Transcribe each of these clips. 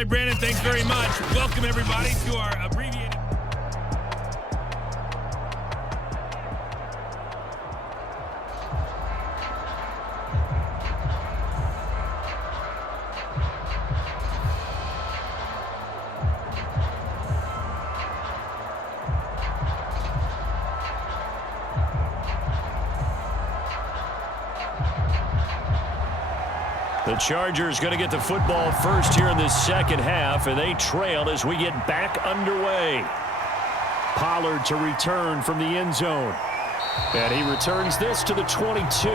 right, Brandon, thanks very much. Welcome, everybody, to our abbreviated... The Chargers going to get the football first here in this second half, and they trail as we get back underway. Pollard to return from the end zone. And he returns this to the 22.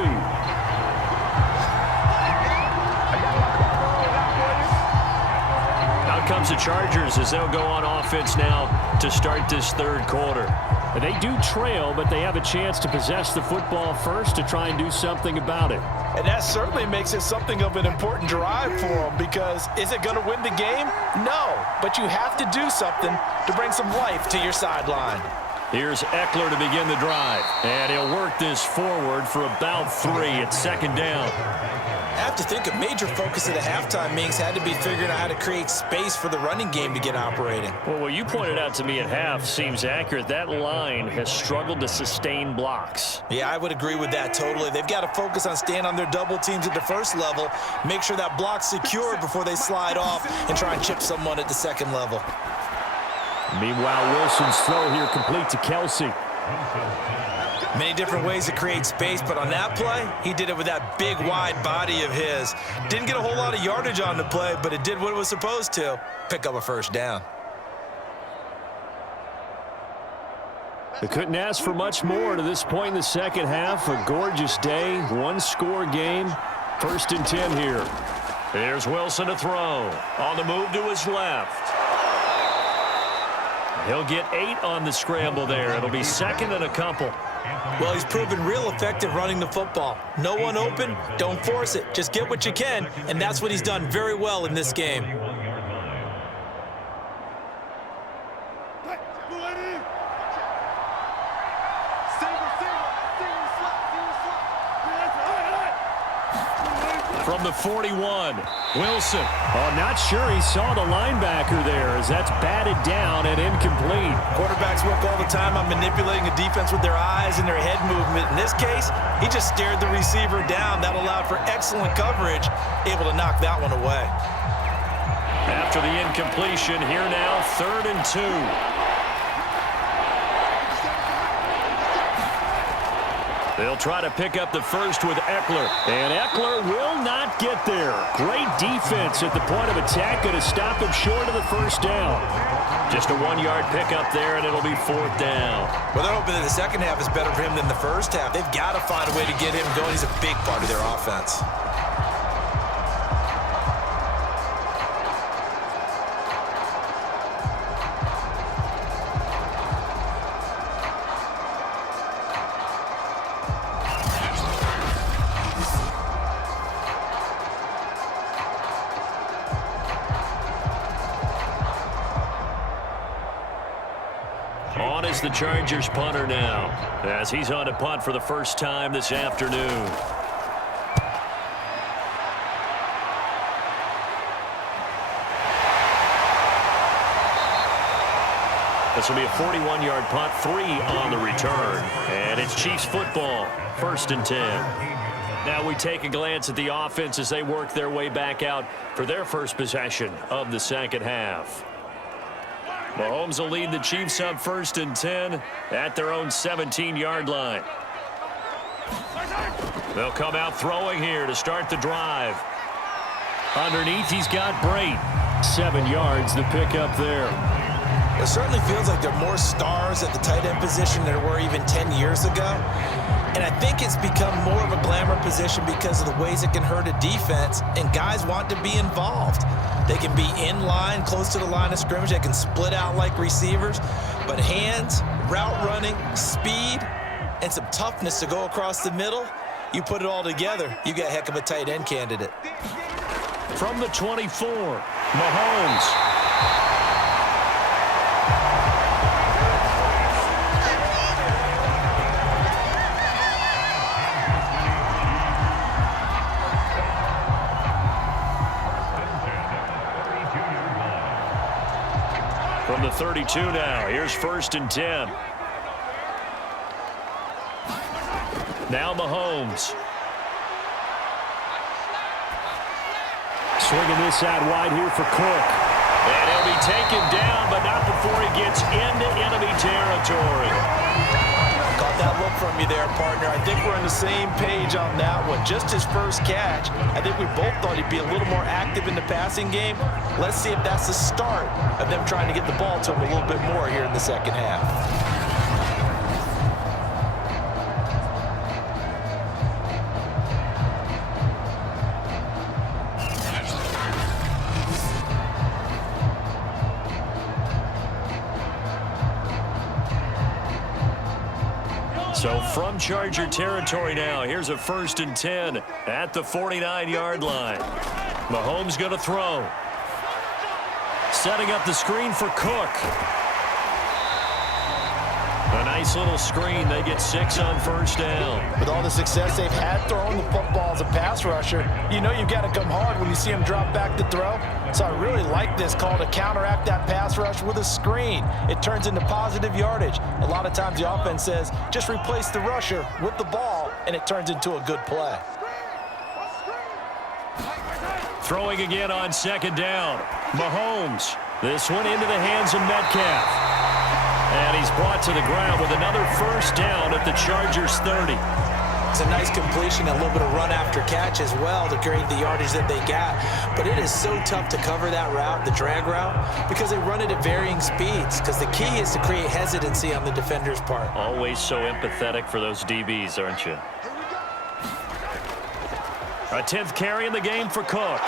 Out comes the Chargers as they'll go on offense now to start this third quarter. And they do trail, but they have a chance to possess the football first to try and do something about it. And that certainly makes it something of an important drive for them, because is it going to win the game? No, but you have to do something to bring some life to your sideline. Here's Eckler to begin the drive, and he'll work this forward for about 3 at second down. I have to think a major focus of the halftime meetings had to be figuring out how to create space for the running game to get operating. Well, what you pointed out to me at half seems accurate. That line has struggled to sustain blocks. Yeah, I would agree with that totally. They've got to focus on staying on their double teams at the first level, make sure that block's secure before they slide off and try and chip someone at the second level. Meanwhile, Wilson's throw here complete to Kelsey. Many different ways to create space, but on that play, he did it with that big, wide body of his. Didn't get a whole lot of yardage on the play, but it did what it was supposed to. Pick up a first down. They couldn't ask for much more to this point in the second half. A gorgeous day, one-score game. 1st and 10 here. Here's Wilson to throw. On the move to his left. He'll get 8 on the scramble there. It'll be 2nd and a couple. Well, he's proven real effective running the football. No one open, don't force it. Just get what you can, and that's what he's done very well in this game. From the 41, Wilson. Oh, not sure he saw the linebacker there as that's batted down and incomplete. Quarterbacks work all the time on manipulating a defense with their eyes and their head movement. In this case, he just stared the receiver down. That allowed for excellent coverage, able to knock that one away. After the incompletion, here now, 3rd and 2. They'll try to pick up the first with Eckler. And Eckler will not get there. Great defense at the point of attack. Going to stop him short of the first down. Just a 1-yard pickup there, and it'll be 4th down. Well, they're hoping that the second half is better for him than the first half. They've got to find a way to get him going. He's a big part of their offense. On is the Chargers punter now, as he's on to punt for the first time this afternoon. This will be a 41-yard punt, 3 on the return. And it's Chiefs football, 1st and 10. Now we take a glance at the offense as they work their way back out for their first possession of the second half. Mahomes will lead the Chiefs up 1st and 10 at their own 17-yard line. They'll come out throwing here to start the drive. Underneath, he's got Brate. 7 yards, the pickup there. It certainly feels like there are more stars at the tight end position than there were even 10 years ago. And I think it's become more of a glamour position because of the ways it can hurt a defense, and guys want to be involved. They can be in line, close to the line of scrimmage. They can split out like receivers. But hands, route running, speed, and some toughness to go across the middle, you put it all together, you got a heck of a tight end candidate. From the 24, Mahomes. From the 32 now, here's 1st and 10. Now Mahomes. Swinging this out wide here for Cook. And he'll be taken down, but not before he gets into enemy territory. Caught that look from you there, partner. I think we're on the same page on that one. Just his first catch, I think we both thought he'd be a little more active in the passing game. Let's see if that's the start of them trying to get the ball to him a little bit more here in the second half. So from Charger territory now, here's a 1st and 10 at the 49-yard line. Mahomes going to throw. Setting up the screen for Cook. A nice little screen. They get 6 on 1st down. With all the success they've had throwing the football as a pass rusher, you know you've got to come hard when you see him drop back to throw. So I really like this call to counteract that pass rush with a screen. It turns into positive yardage. A lot of times the offense says, just replace the rusher with the ball, and it turns into a good play. Throwing again on 2nd down. Mahomes. This one into the hands of Metcalf. And he's brought to the ground with another 1st down at the Chargers 30. It's a nice completion, a little bit of run after catch as well to create the yardage that they got. But it is so tough to cover that route, the drag route, because they run it at varying speeds. Because the key is to create hesitancy on the defender's part. Always so empathetic for those DBs, aren't you? A 10th carry in the game for Cook.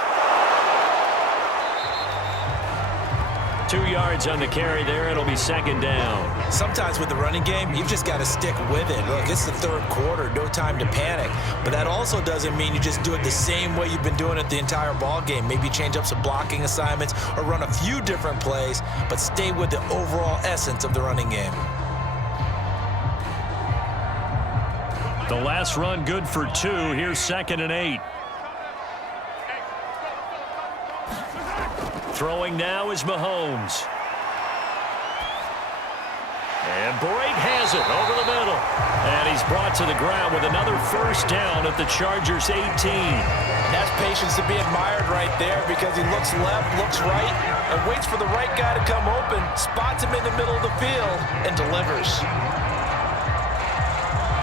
2 yards on the carry there. It'll be 2nd down. Sometimes with the running game, you've just got to stick with it. Look, it's the 3rd quarter. No time to panic. But that also doesn't mean you just do it the same way you've been doing it the entire ball game. Maybe change up some blocking assignments or run a few different plays, but stay with the overall essence of the running game. The last run good for 2. Here's 2nd and 8. Throwing now is Mahomes. And Brake has it over the middle. And he's brought to the ground with another 1st down at the Chargers 18. That's patience to be admired right there because he looks left, looks right, and waits for the right guy to come open, spots him in the middle of the field, and delivers.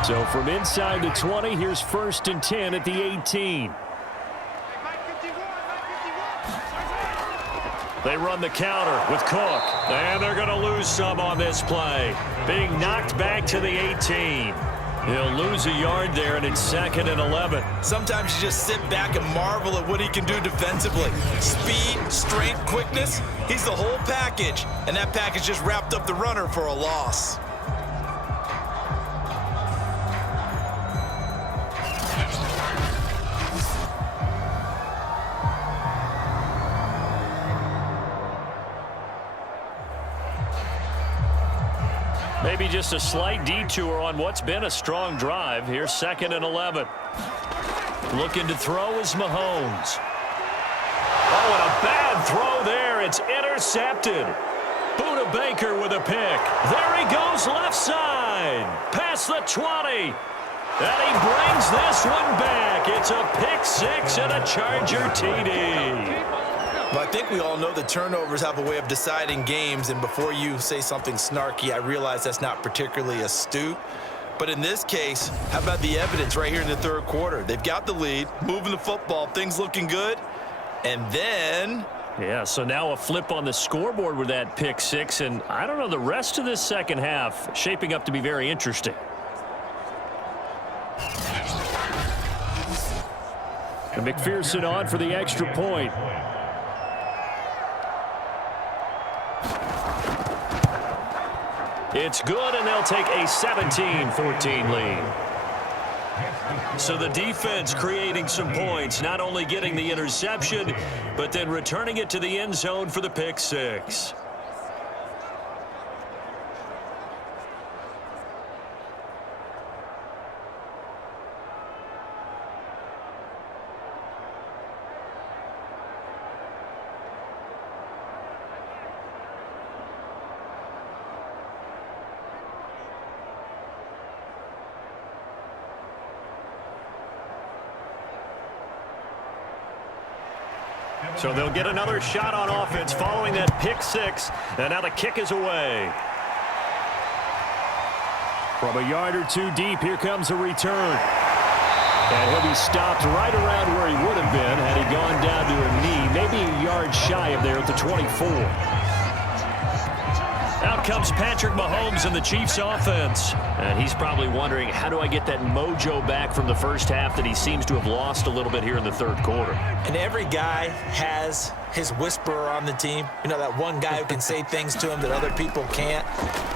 So from inside the 20, here's 1st and 10 at the 18. They run the counter with Cook, and they're going to lose some on this play. Being knocked back to the 18. He'll lose a yard there, and it's 2nd and 11. Sometimes you just sit back and marvel at what he can do defensively. Speed, strength, quickness, he's the whole package, and that package just wrapped up the runner for a loss. Maybe just a slight detour on what's been a strong drive. Here's 2nd and 11. Looking to throw is Mahomes. Oh, and a bad throw there. It's intercepted. Buda Baker with a pick. There he goes left side. Past the 20. And he brings this one back. It's a pick 6 and a Charger TD. Well, I think we all know that turnovers have a way of deciding games, and before you say something snarky, I realize that's not particularly astute. But in this case, how about the evidence right here in the 3rd quarter? They've got the lead, moving the football, things looking good, and then... Yeah, so now a flip on the scoreboard with that pick 6, and I don't know, the rest of this second half shaping up to be very interesting. And McPherson on for the extra point. It's good, and they'll take a 17-14 lead. So the defense creating some points, not only getting the interception, but then returning it to the end zone for the pick 6. So they'll get another shot on offense following that pick six. And now the kick is away. From a yard or two deep, here comes a return. And he'll be stopped right around where he would have been had he gone down to a knee, maybe a yard shy of there at the 24. Out comes Patrick Mahomes in the Chiefs offense. And he's probably wondering, how do I get that mojo back from the first half that he seems to have lost a little bit here in the third quarter? And every guy has his whisperer on the team. You know, that one guy who can say things to him that other people can't.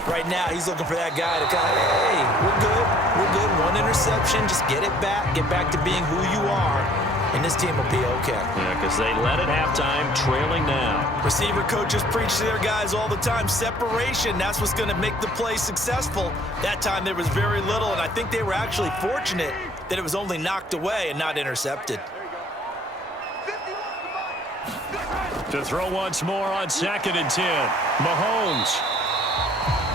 Right now, he's looking for that guy to kind of, hey, we're good. We're good. One interception. Just get it back. Get back to being who you are. And this team will be okay. Yeah, because they led at halftime, trailing now. Receiver coaches preach to their guys all the time. Separation, that's what's going to make the play successful. That time there was very little, and I think they were actually fortunate that it was only knocked away and not intercepted. To throw once more on 2nd and 10. Mahomes.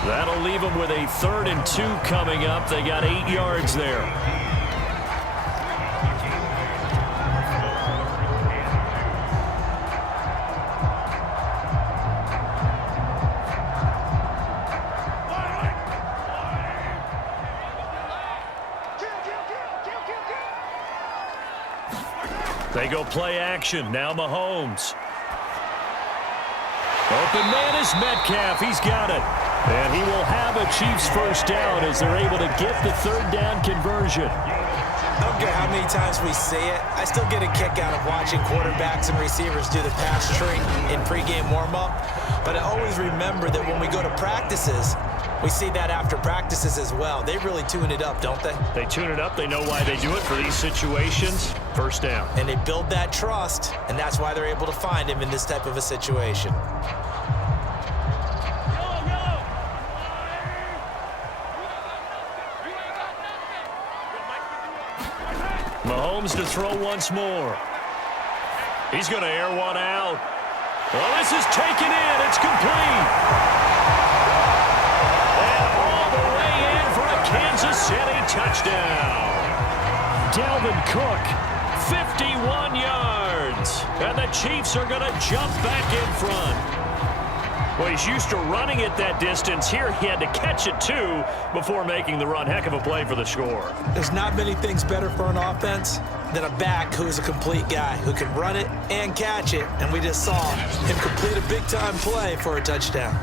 That'll leave them with a 3rd and 2 coming up. They got 8 yards there. They go play action. Now Mahomes. Open man is Metcalf. He's got it. And he will have a Chiefs first down as they're able to get the 3rd down conversion. I don't care how many times we say it. I still get a kick out of watching quarterbacks and receivers do the pass tree in pregame warm-up. But I always remember that when we go to practices, we see that after practices as well. They really tune it up, don't they? They tune it up. They know why they do it for these situations. First down. And they build that trust, and that's why they're able to find him in this type of a situation. Mahomes to throw once more. He's going to air one out. Well, this is taken in. It's complete. And all the way in for a Kansas City touchdown. Dalvin Cook, 51 yards. And the Chiefs are going to jump back in front. Well, he's used to running it that distance. Here he had to catch it, too, before making the run. Heck of a play for the score. There's not many things better for an offense than a back who is a complete guy who can run it and catch it. And we just saw him complete a big-time play for a touchdown.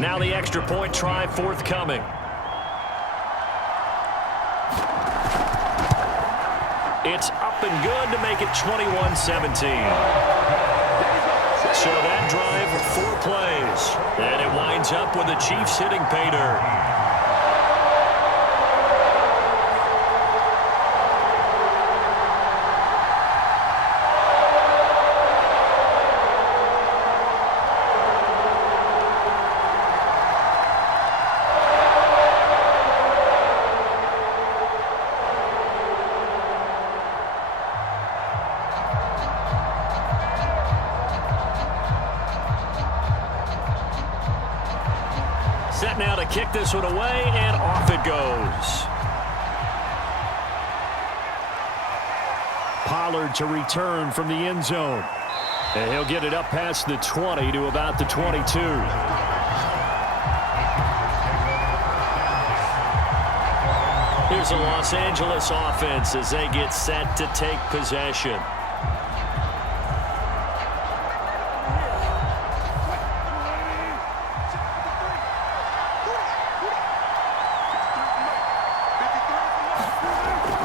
Now the extra point try forthcoming. It's up and good to make it 21-17. So that drive, 4 plays. And it winds up with the Chiefs hitting pay dirt. Set now to kick this one away, and off it goes. Pollard to return from the end zone. And he'll get it up past the 20 to about the 22. Here's a Los Angeles offense as they get set to take possession.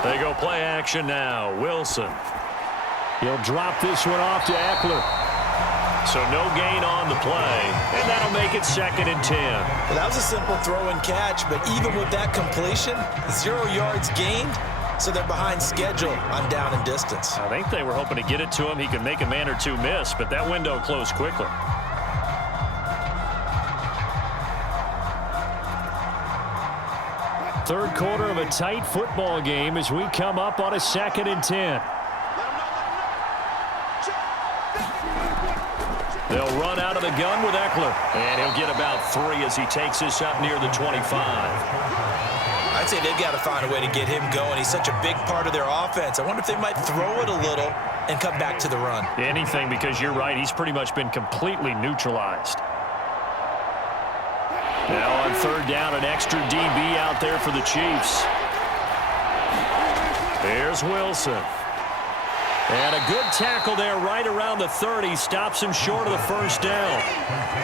They go play action now. Wilson. He'll drop this one off to Eckler. So no gain on the play, and that'll make it 2nd and 10. Well, that was a simple throw and catch, but even with that completion, 0 yards gained, so they're behind schedule on down and distance. I think they were hoping to get it to him. He could make a man or two miss, but that window closed quickly. Third quarter of a tight football game as we come up on a 2nd and 10. They'll run out of the gun with Eckler. And he'll get about 3 as he takes this up near the 25. I'd say they've got to find a way to get him going. He's such a big part of their offense. I wonder if they might throw it a little and come back to the run. Anything, because you're right. He's pretty much been completely neutralized. Now on third down, an extra DB out there for the Chiefs. There's Wilson. And a good tackle there right around the 30. Stops him short of the first down.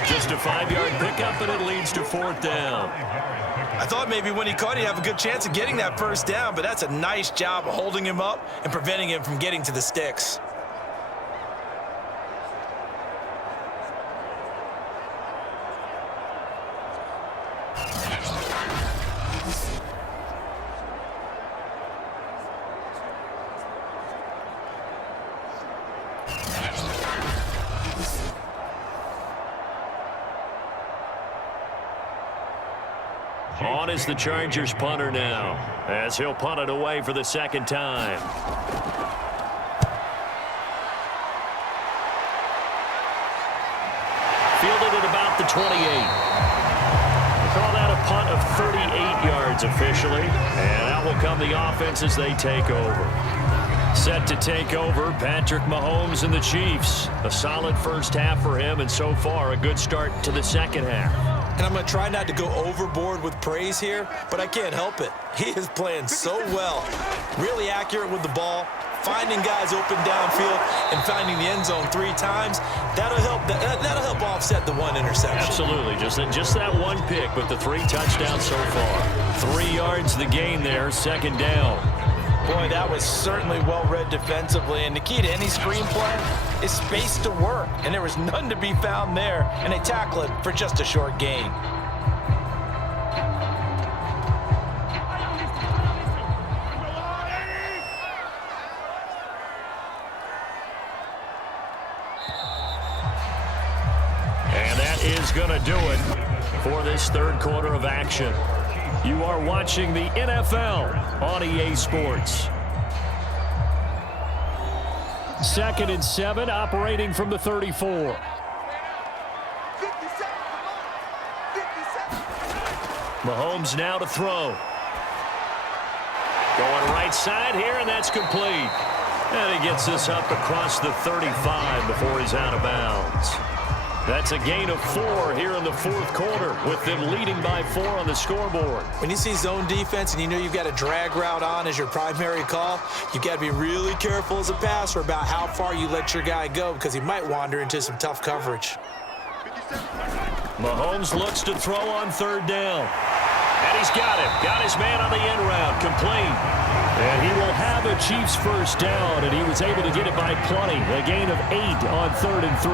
Just a 5-yard pickup, and it leads to fourth down. I thought maybe when he caught, he'd have a good chance of getting that first down, but that's a nice job of holding him up and preventing him from getting to the sticks. On is the Chargers punter now, as he'll punt it away for the second time. Fielded at about the 28. Call that a punt of 38 yards officially, and out will come the offense as they take over. Set to take over, Patrick Mahomes and the Chiefs. A solid first half for him, and so far a good start to the second half. And I'm going to try not to go overboard with praise here, but I can't help it. He is playing so well. Really accurate with the ball, finding guys open downfield, and finding the end zone 3 times. That'll help offset the 1 interception. Absolutely. Just that one pick, but the 3 touchdowns so far. 3 yards the gain there, second down. Boy, that was certainly well-read defensively, and the key to any screenplay is space to work, and there was none to be found there, and they tackle it for just a short gain. And that is going to do it for this third quarter of action. You are watching the NFL on EA Sports. 2nd and 7, operating from the 34. Mahomes now to throw. Going right side here, and that's complete. And he gets this up across the 35 before he's out of bounds. That's a gain of 4 here in the fourth quarter, with them leading by 4 on the scoreboard. When you see zone defense and you know you've got a drag route on as your primary call, you've got to be really careful as a passer about how far you let your guy go, because he might wander into some tough coverage. Mahomes looks to throw on third down. And he's got him. Got his man on the end route. Complete. And he will have a Chiefs first down, and he was able to get it by plenty. A gain of 8 on 3rd and 3.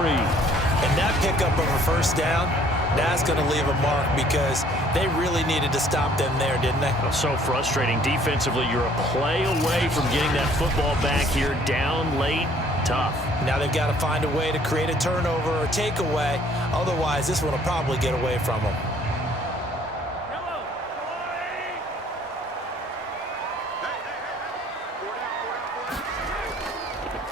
And that pickup of a first down, that's going to leave a mark, because they really needed to stop them there, didn't they? So frustrating. Defensively, you're a play away from getting that football back here. Down late, tough. Now they've got to find a way to create a turnover or takeaway. Otherwise, this one will probably get away from them.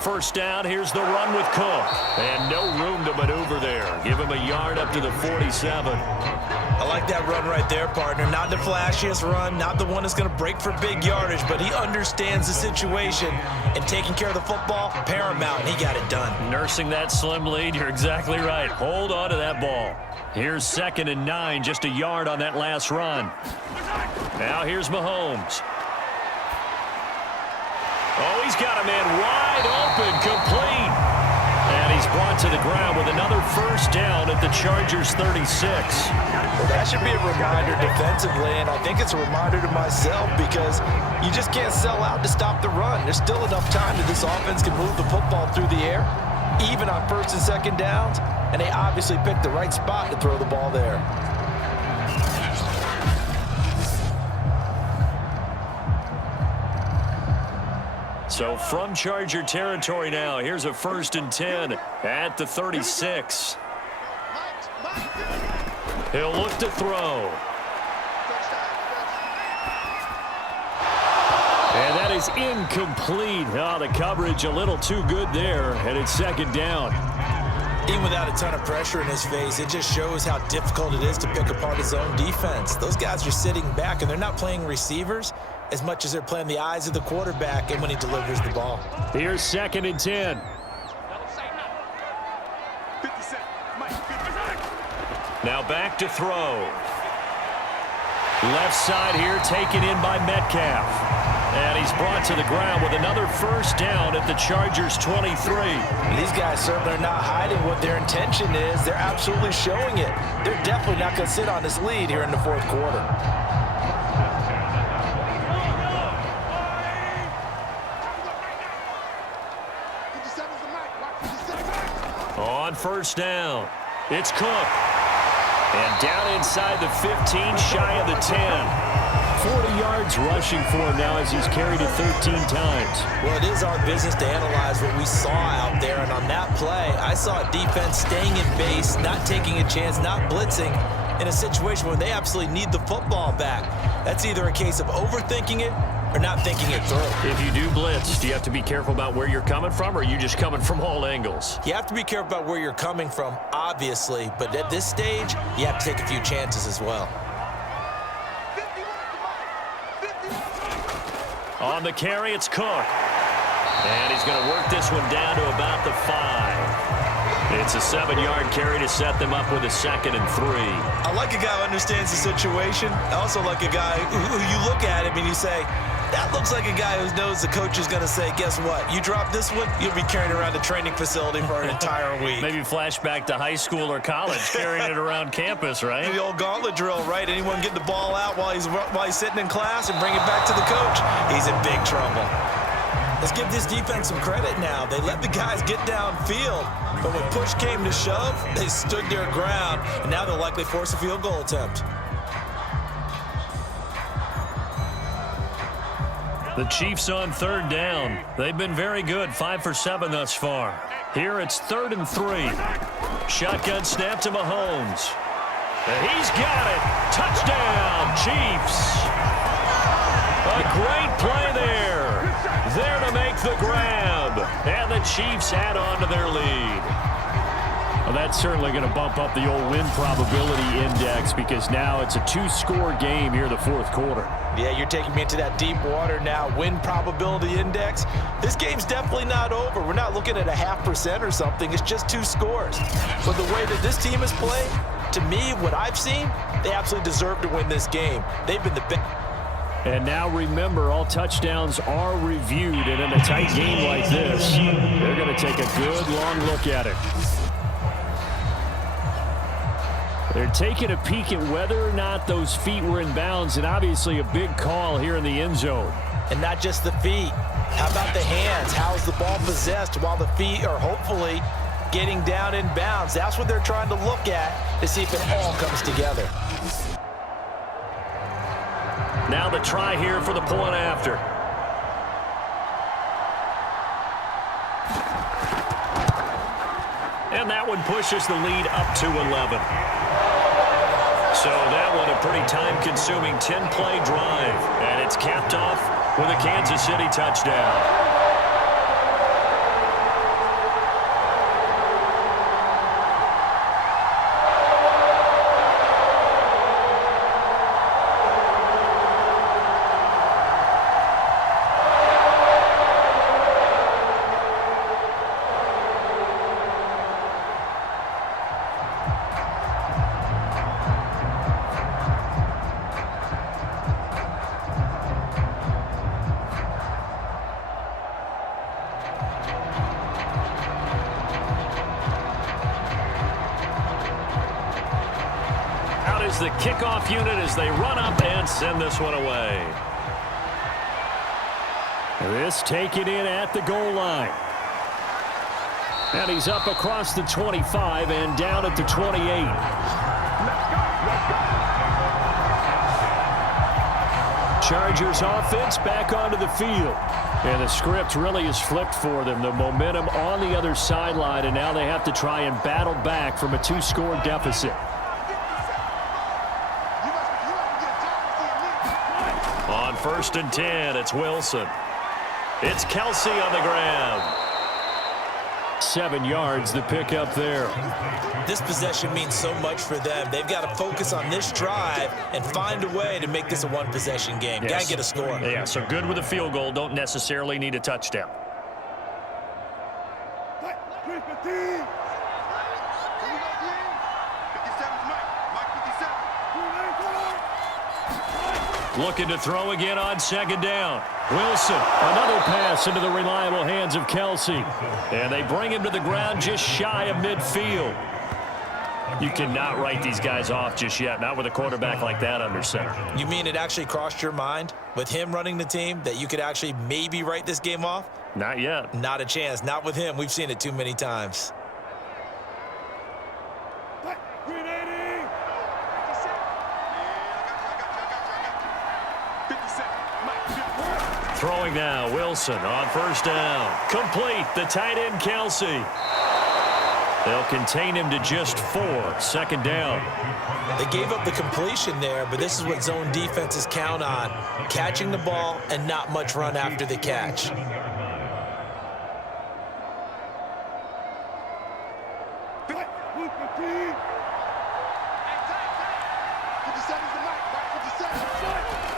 First down, here's the run with Cook. And no room to maneuver there. Give him a yard up to the 47. I like that run right there, partner. Not the flashiest run, not the one that's going to break for big yardage, but he understands the situation, and taking care of the football, paramount, and he got it done. Nursing that slim lead, you're exactly right. Hold on to that ball. Here's 2nd and 9, just a yard on that last run. Now here's Mahomes. Oh, he's got a man wide open, complete. And he's brought to the ground with another first down at the Chargers' 36. Well, that should be a reminder defensively, and I think it's a reminder to myself, because you just can't sell out to stop the run. There's still enough time that this offense can move the football through the air, even on 1st and 2nd downs, and they obviously picked the right spot to throw the ball there. So from Charger territory now, here's a 1st and 10 at the 36. He'll look to throw. And that is incomplete. Oh, the coverage a little too good there, and it's 2nd down. Even without a ton of pressure in his face, it just shows how difficult it is to pick apart his own defense. Those guys are sitting back, and they're not playing receivers as much as they're playing the eyes of the quarterback and when he delivers the ball. Here's 2nd and 10. Now back to throw. Left side here taken in by Metcalf. And he's brought to the ground with another first down at the Chargers' 23. These guys certainly are not hiding what their intention is. They're absolutely showing it. They're definitely not going to sit on this lead here in the 4th quarter. On first down, it's Cook. And down inside the 15, shy of the 10. 40 yards rushing for him now as he's carried it 13 times. Well, it is our business to analyze what we saw out there, and on that play, I saw a defense staying in base, not taking a chance, not blitzing in a situation where they absolutely need the football back. That's either a case of overthinking it or not thinking it through. If you do blitz, do you have to be careful about where you're coming from, or are you just coming from all angles? You have to be careful about where you're coming from, obviously, but at this stage, you have to take a few chances as well. On the carry, it's Cook. And he's going to work this one down to about the 5. It's a 7-yard carry to set them up with a 2nd and 3. I like a guy who understands the situation. I also like a guy who you look at him and you say, that looks like a guy who knows the coach is going to say, guess what? You drop this one, you'll be carrying around the training facility for an entire week. Maybe flashback to high school or college, carrying it around campus, right? The old gauntlet drill, right? Anyone get the ball out while he's sitting in class and bring it back to the coach? He's in big trouble. Let's give this defense some credit now. They let the guys get downfield, but when push came to shove, they stood their ground, and now they'll likely force a field goal attempt. The Chiefs on 3rd down. They've been very good, 5 for 7 thus far. Here it's 3rd and 3. Shotgun snap to Mahomes. And he's got it. Touchdown, Chiefs. A great play there. There to make the grab. And the Chiefs add on to their lead. Well, that's certainly going to bump up the old win probability index because now it's a 2-score game here in the 4th quarter. Yeah, you're taking me into that deep water now. Win probability index. This game's definitely not over. We're not looking at a 0.5% or something. It's just 2 scores. But the way that this team has played, to me, what I've seen, they absolutely deserve to win this game. They've been the best. And now remember, all touchdowns are reviewed. And in a tight game like this, they're going to take a good long look at it. They're taking a peek at whether or not those feet were in bounds, and obviously a big call here in the end zone. And not just the feet. How about the hands? How's the ball possessed while the feet are hopefully getting down in bounds? That's what they're trying to look at to see if it all comes together. Now the try here for the point after. And that one pushes the lead up to 11. So that one a pretty time-consuming 10-play drive. And it's capped off with a Kansas City touchdown. The kickoff unit as they run up and send this one away. This taken in at the goal line. And he's up across the 25 and down at the 28. Chargers offense back onto the field. And the script really is flipped for them. The momentum on the other sideline, and now they have to try and battle back from a 2-score deficit. On 1st and 10, it's Wilson. It's Kelsey on the ground. 7 yards to pick up there. This possession means so much for them. They've got to focus on this drive and find a way to make this a one-possession game. Yes. Got to get a score. Yeah, so good with a field goal. Don't necessarily need a touchdown. Looking to throw again on second down. Wilson, another pass into the reliable hands of Kelsey. And they bring him to the ground just shy of midfield. You cannot write these guys off just yet, not with a quarterback like that under center. You mean it actually crossed your mind with him running the team that you could actually maybe write this game off? Not yet. Not a chance. Not with him. We've seen it too many times. Throwing now, Wilson on first down. Complete, the tight end, Kelsey. They'll contain him to just 4, second down. They gave up the completion there, but this is what zone defenses count on. Catching the ball and not much run after the catch.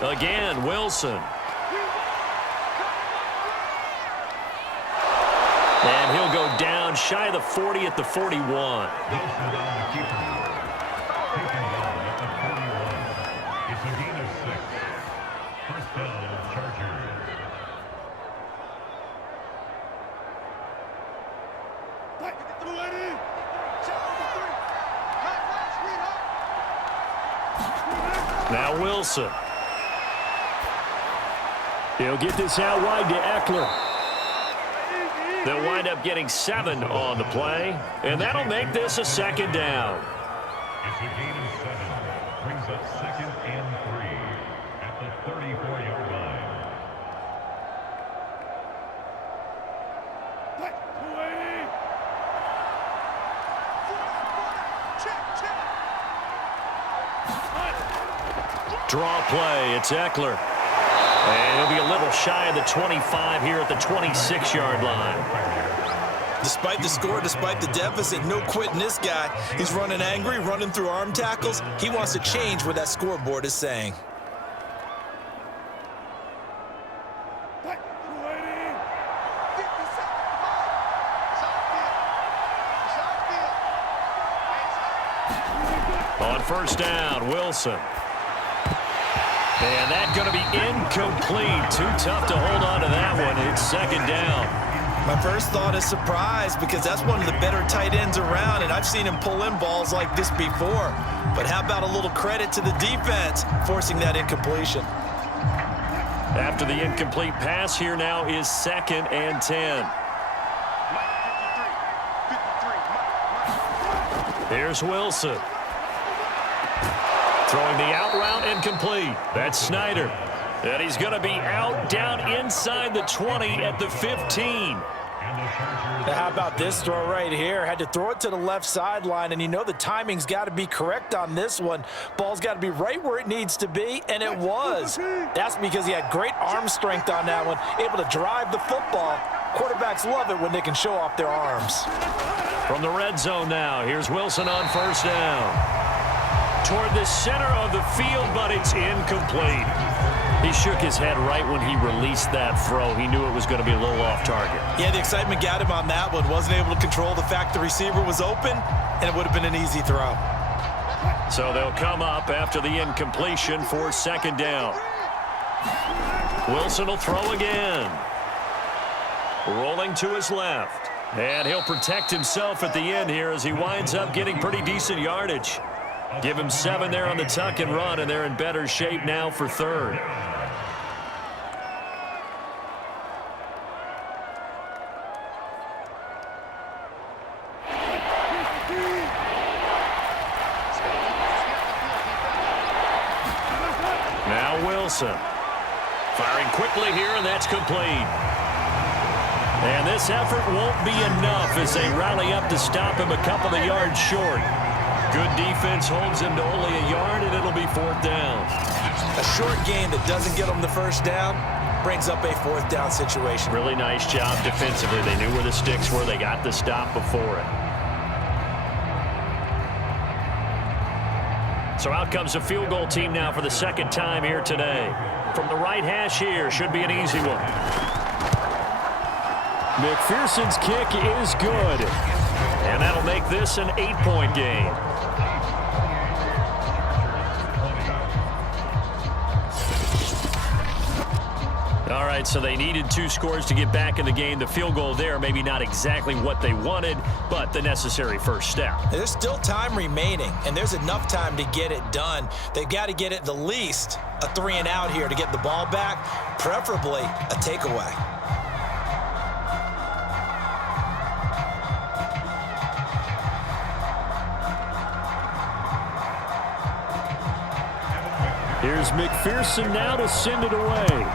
Again, Wilson. And he'll go down shy of the 40 at the 41. Now Wilson. He'll get this out wide to Eckler. They'll wind up getting 7 on the play, and that'll make this a second down. It's a gain of 7. Brings up 2nd and 3 at the 34-yard line. Draw play, it's Eckler. And he'll be a little shy of the 25 here at the 26-yard line. Despite the score, despite the deficit, no quitting this guy. He's running angry, running through arm tackles. He wants to change what that scoreboard is saying. On first down, Wilson. And that's going to be incomplete. Too tough to hold on to that one. It's second down. My first thought is surprise because that's one of the better tight ends around, and I've seen him pull in balls like this before. But how about a little credit to the defense forcing that incompletion? After the incomplete pass, here now is 2nd and 10. Here's Wilson. Throwing the out route incomplete. That's Snyder. And he's going to be out down inside the 20 at the 15. Now how about this throw right here? Had to throw it to the left sideline, and you know the timing's got to be correct on this one. Ball's got to be right where it needs to be, and it was. That's because he had great arm strength on that one, able to drive the football. Quarterbacks love it when they can show off their arms. From the red zone now, here's Wilson on first down. Toward the center of the field, but it's incomplete. He shook his head right when he released that throw. He knew it was going to be a little off target. Yeah, the excitement got him on that one. Wasn't able to control the fact the receiver was open, and it would have been an easy throw. So they'll come up after the incompletion for second down. Wilson will throw again. Rolling to his left. And he'll protect himself at the end here as he winds up getting pretty decent yardage. Give him 7 there on the tuck and run, and they're in better shape now for third. Now Wilson. Firing quickly here, and that's complete. And this effort won't be enough as they rally up to stop him a couple of yards short. Good defense holds him to only a yard, and it'll be 4th down. A short gain that doesn't get them the first down, brings up a 4th down situation. Really nice job defensively. They knew where the sticks were. They got the stop before it. So out comes a field goal team now for the 2nd time here today. From the right hash here, should be an easy one. McPherson's kick is good. And that'll make this an 8-point game. All right, so they needed 2 scores to get back in the game. The field goal there, maybe not exactly what they wanted, but the necessary first step. There's still time remaining, and there's enough time to get it done. They've got to get it the least a 3-and-out here to get the ball back, preferably a takeaway. Here's McPherson now to send it away.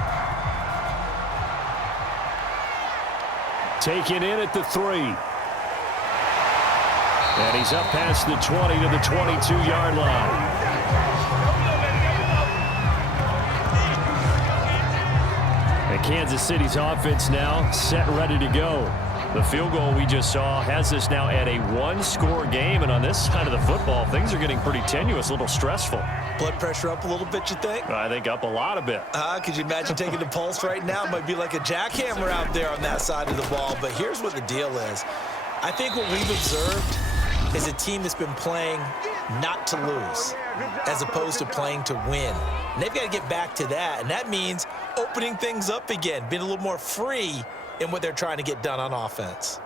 Taken in at the 3. And he's up past the 20 to the 22-yard line. And Kansas City's offense now set ready to go. The field goal we just saw has us now at a 1-score game, and on this side of the football, things are getting pretty tenuous, a little stressful. Blood pressure up a little bit, you think? I think up a lot of bit. Could you imagine taking the pulse right now? It might be like a jackhammer out there on that side of the ball, but here's what the deal is. I think what we've observed is a team that's been playing not to lose as opposed to playing to win. And they've got to get back to that, and that means opening things up again, being a little more free in what they're trying to get done on offense.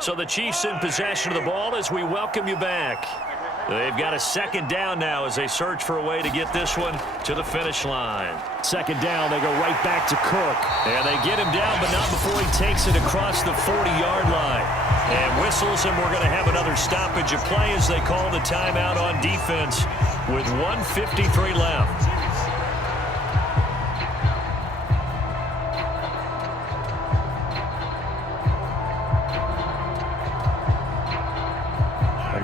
So the Chiefs in possession of the ball as we welcome you back. They've got a 2nd down now as they search for a way to get this one to the finish line. 2nd down, they go right back to Cook. And they get him down, but not before he takes it across the 40-yard line. And whistles, and we're going to have another stoppage of play as they call the timeout on defense with 1:53 left.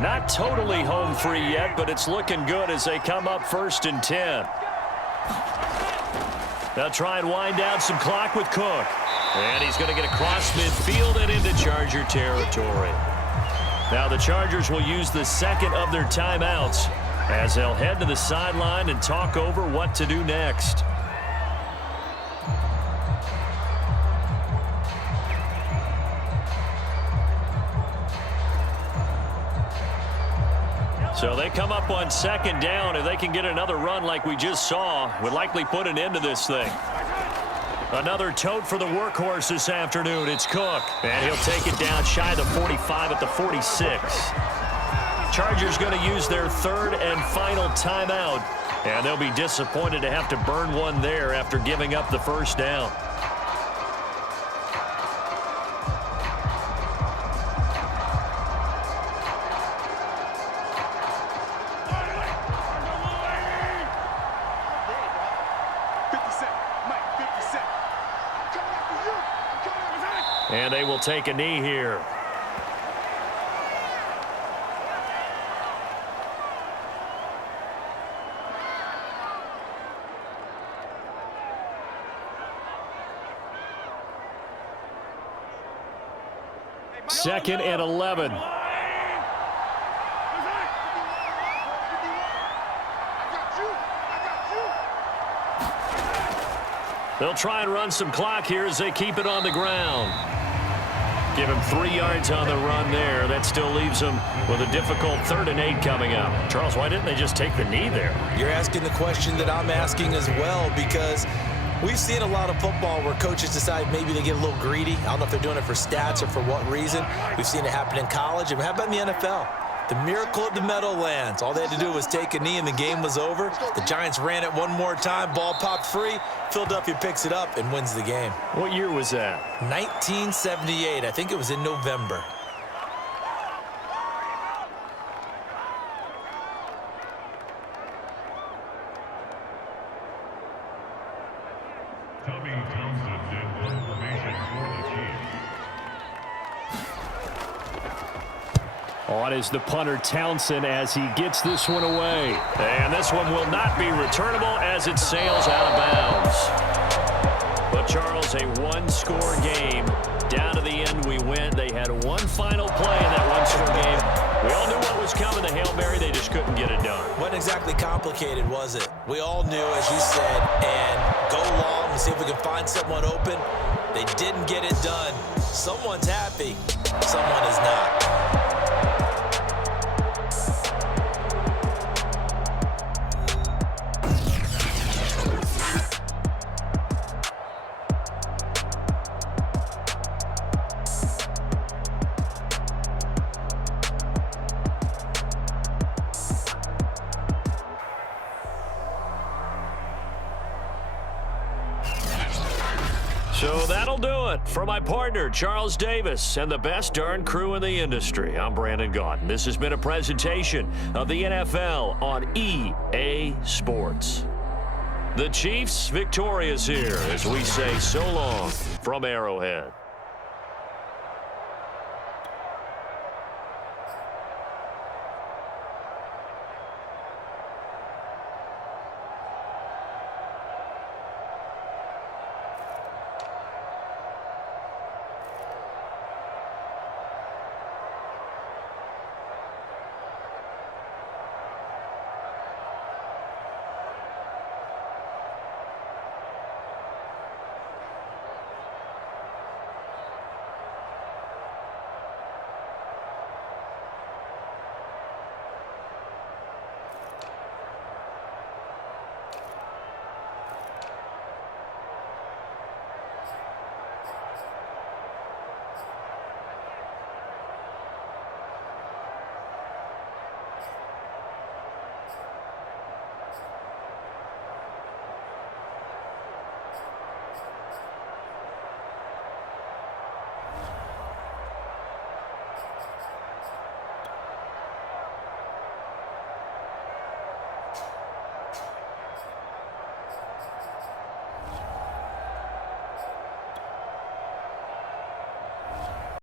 Not totally home free yet, but it's looking good as they come up 1st and 10. They'll try and wind down some clock with Cook. And he's going to get across midfield and into Charger territory. Now the Chargers will use the 2nd of their timeouts as they'll head to the sideline and talk over what to do next. So they come up on 2nd down. If they can get another run like we just saw, would likely put an end to this thing. Another tote for the workhorse this afternoon. It's Cook. And he'll take it down shy of the 45 at the 46. Chargers going to use their 3rd and final timeout. And they'll be disappointed to have to burn one there after giving up the 1st down. And they will take a knee here. Second and 11. They'll try and run some clock here as they keep it on the ground. Give him 3 yards on the run there. That still leaves him with a difficult 3rd and 8 coming up. Charles, why didn't they just take the knee there? You're asking the question that I'm asking as well, because we've seen a lot of football where coaches decide maybe they get a little greedy. I don't know if they're doing it for stats or for what reason. We've seen it happen in college. And how about in the NFL? The miracle of the Meadowlands. All they had to do was take a knee and the game was over. The Giants ran it one more time. Ball popped free. Philadelphia picks it up and wins the game. What year was that? 1978. I think it was in November. Tommy Townsend in one formation for the Chiefs. On is the punter Townsend as he gets this one away. And this one will not be returnable as it sails out of bounds. But, Charles, a one-score game. Down to the end we went. They had one final play in that one-score game. We all knew what was coming, the Hail Mary. They just couldn't get it done. Wasn't exactly complicated, was it? We all knew, as you said, and go long and see if we can find someone open. They didn't get it done. Someone's happy. Someone is not. So that'll do it for my partner, Charles Davis, and the best darn crew in the industry. I'm Brandon Gaudin. This has been a presentation of the NFL on EA Sports. The Chiefs victorious here as we say so long from Arrowhead.